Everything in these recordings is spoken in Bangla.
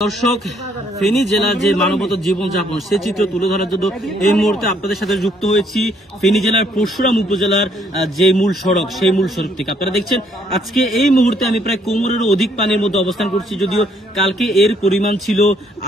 দর্শক, ফেনী জেলার যে মানবতার জীবনযাপন সে চিত্র তুলে ধরার জন্য এই মুহূর্তে আপনাদের সাথে যুক্ত হয়েছি ফেনী জেলার পরশুরাম উপজেলার যে মূল সড়ক সেই মূল সড়ক থেকে। আপনারা দেখছেন আজকে এই মুহূর্তে আমি প্রায় কোমরেরও অধিক পানির মধ্যে অবস্থান করছি, যদিও কালকে এর পরিমাণ ছিল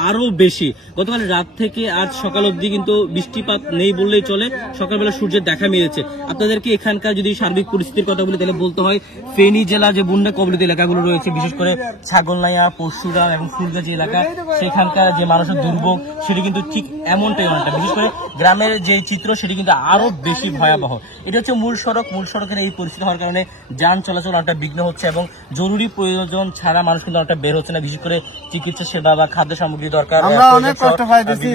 আরো বেশি। গতকাল রাত থেকে আজ সকাল অবধি কিন্তু বৃষ্টিপাত নেই বললেই চলে, সকালবেলা সূর্যের দেখা মিলেছে। আপনাদেরকে এখানকার যদি সার্বিক পরিস্থিতির কথা বলি তাহলে বলতে হয় ফেনী জেলা যে বন্যা কবলিত এলাকাগুলো রয়েছে, বিশেষ করে ছাগলনাইয়া, পরশুরাম এবং ফুলগাজী এলাকা, সেখানকার যে মানুষের দুর্ভোগ সেটি কিন্তু ঠিক এমনটাই অনেকটা। বিশেষ করে গ্রামের যে চিত্র সেটি কিন্তু আরো বেশি ভয়াবহ। এটা হচ্ছে মূল সড়ক। মূল সড়কের এই পরিস্থিতি হওয়ার কারণে যান চলাচল অনেকটা বিঘ্ন হচ্ছে এবং জরুরি প্রয়োজন ছাড়া মানুষ কিন্তু অনেকটা বের হচ্ছে না, বিশেষ করে চিকিৎসা সেবা বা খাদ্য সামগ্রী দরকার। আমরা অনেক কষ্ট পাইতেছি,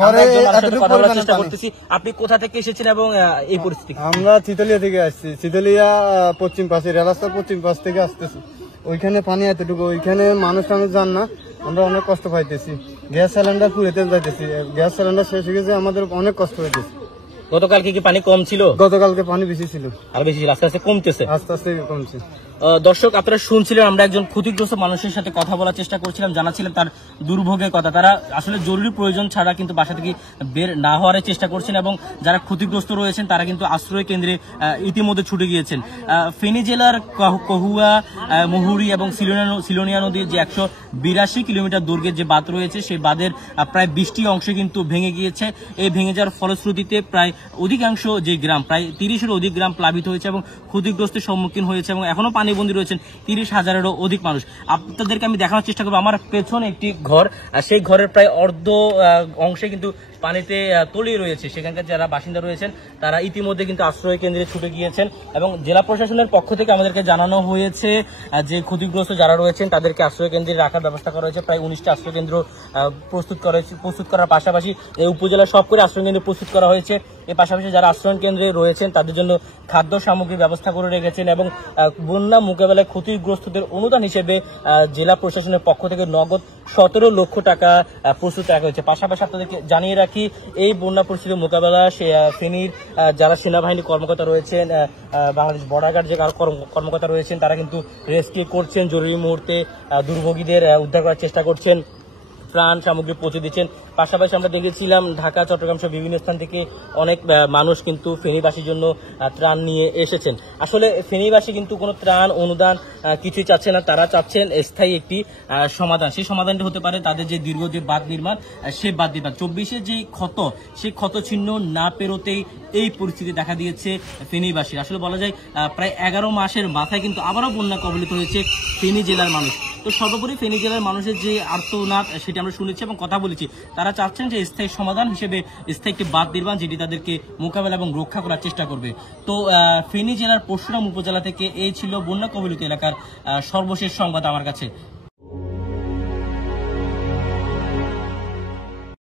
ঘরে কথা বলার চেষ্টা করতেছি। আপনি কোথা থেকে এসেছেন এবং এই পরিস্থিতি? আমরা চিতলিয়া থেকে আসছি, চিতলিয়া পশ্চিম পাশে রেল রাস্তার পশ্চিম পাশ থেকে আসতেছি। ওইখানে পানি এতটুকু, ওইখানে মানুষ যান না, আমরা অনেক কষ্ট পাইতেছি। গ্যাস সিলিন্ডার পুড়েতে যাইতেছি, গ্যাস সিলিন্ডার শেষ হয়ে গেছে, আমাদের অনেক কষ্ট হইতেছে। গতকালকে কি পানি কম ছিল? গতকালকে পানি বেশি ছিল, আর বেশি ছিল, আস্তে আস্তে কমতেছে, আস্তে আস্তে কমছে। দর্শক, আপনারা শুনছিলেন আমরা একজন ক্ষতিগ্রস্ত মানুষের সাথে কথা বলার চেষ্টা করছিলাম, জানাচ্ছিলাম তার দুর্ভোগের কথা। তারা আসলে জরুরি প্রয়োজন ছাড়া কিন্তু বাসা থেকে বের না হওয়ার চেষ্টা করছেন এবং যারা ক্ষতিগ্রস্ত রয়েছেন তারা কিন্তু আশ্রয় কেন্দ্রে ইতিমধ্যে ছুটে গিয়েছেন। ফেনী জেলার কহুয়া, মুহুরী এবং সিলোনিয়া নদীর যে 182 কিলোমিটার দৈর্ঘ্যের যে বাঁধ রয়েছে সেই বাঁধের প্রায় 20টি অংশ কিন্তু ভেঙে গিয়েছে। এই ভেঙে যাওয়ার ফলশ্রুতিতে প্রায় অধিকাংশ যে গ্রাম, প্রায় 30-এর অধিক গ্রাম প্লাবিত হয়েছে এবং ক্ষতিগ্রস্তের সম্মুখীন হয়েছে এবং এখনো পানিবন্দী রয়েছেন 30,000-এরও অধিক মানুষ। আপনাদেরকে আমি দেখানোর চেষ্টা করবো আমার পেছনে একটি ঘর, আর সেই ঘরের প্রায় অর্ধ অংশে কিন্তু পানিতে তলিয়ে রয়েছে। সেখানকার যারা বাসিন্দা রয়েছেন তারা ইতিমধ্যে কিন্তু আশ্রয় কেন্দ্রে ছুটে গিয়েছেন এবং জেলা প্রশাসনের পক্ষ থেকে আমাদেরকে জানানো হয়েছে যে ক্ষতিগ্রস্ত যারা রয়েছেন তাদেরকে আশ্রয় কেন্দ্রে রাখার ব্যবস্থা করা হয়েছে। প্রায় 19টা আশ্রয় কেন্দ্র প্রস্তুত করার পাশাপাশি এই উপজেলা সব করে আশ্রয় কেন্দ্র প্রস্তুত করা হয়েছে। এর পাশাপাশি যারা আশ্রয় কেন্দ্রে রয়েছেন তাদের জন্য খাদ্য সামগ্রীর ব্যবস্থা করে রেখেছেন এবং বন্যা মোকাবেলায় ক্ষতিগ্রস্তদের অনুদান হিসেবে জেলা প্রশাসনের পক্ষ থেকে নগদ 17 লক্ষ টাকা প্রস্তুত রাখা হয়েছে। পাশাপাশি আপনাদেরকে জানিয়ে রাখি এই বন্যা পরিস্থিতির মোকাবেলা ফেনীর যারা সেনাবাহিনী কর্মকর্তা রয়েছেন, বাংলাদেশ বর্ডার গার্ড যে কর্মকর্তা রয়েছেন তারা কিন্তু রেস্কিউ করছেন, জরুরি মুহূর্তে দুর্ভোগীদের উদ্ধার করার চেষ্টা করছেন, ত্রাণ সামগ্রী পৌঁছে দিচ্ছেন। পাশাপাশি আমরা দেখেছিলাম ঢাকা, চট্টগ্রাম সহ বিভিন্ন স্থান থেকে অনেক মানুষ কিন্তু ফেনীবাসীর জন্য ত্রাণ নিয়ে এসেছেন। আসলে ফেনীবাসী কিন্তু কোনো ত্রাণ অনুদান কিছুই চাচ্ছে না, তারা চাচ্ছেন স্থায়ী একটি সমাধান। সেই সমাধানটি হতে পারে তাদের যে দীর্ঘ যে বাঁধ নির্মাণ, সেই বাঁধ নির্মাণ 24-এর যে ক্ষত, সেই ক্ষত চিহ্ন না পেরোতেই এই পরিস্থিতি দেখা দিয়েছে ফেনীবাসীর। আসলে বলা যায় প্রায় 11 মাসের মাথায় কিন্তু আবারও বন্যা কবলিত হয়েছে ফেনী জেলার মানুষ। তো সর্বোপরি ফেনী জেলার মানুষের যে আর্তনাদ সেটি আমরা শুনেছি এবং কথা বলেছি। তারা চাচ্ছেন যে স্থায়ী সমাধান হিসেবে স্থায়ী একটি বাঁধ নির্মাণ, যেটি তাদেরকে মোকাবেলা এবং রক্ষা করার চেষ্টা করবে। তো ফেনী জেলার পরশুরাম উপজেলা থেকে এই ছিল বন্যা কবলিত এলাকার সর্বশেষ সংবাদ আমার কাছে।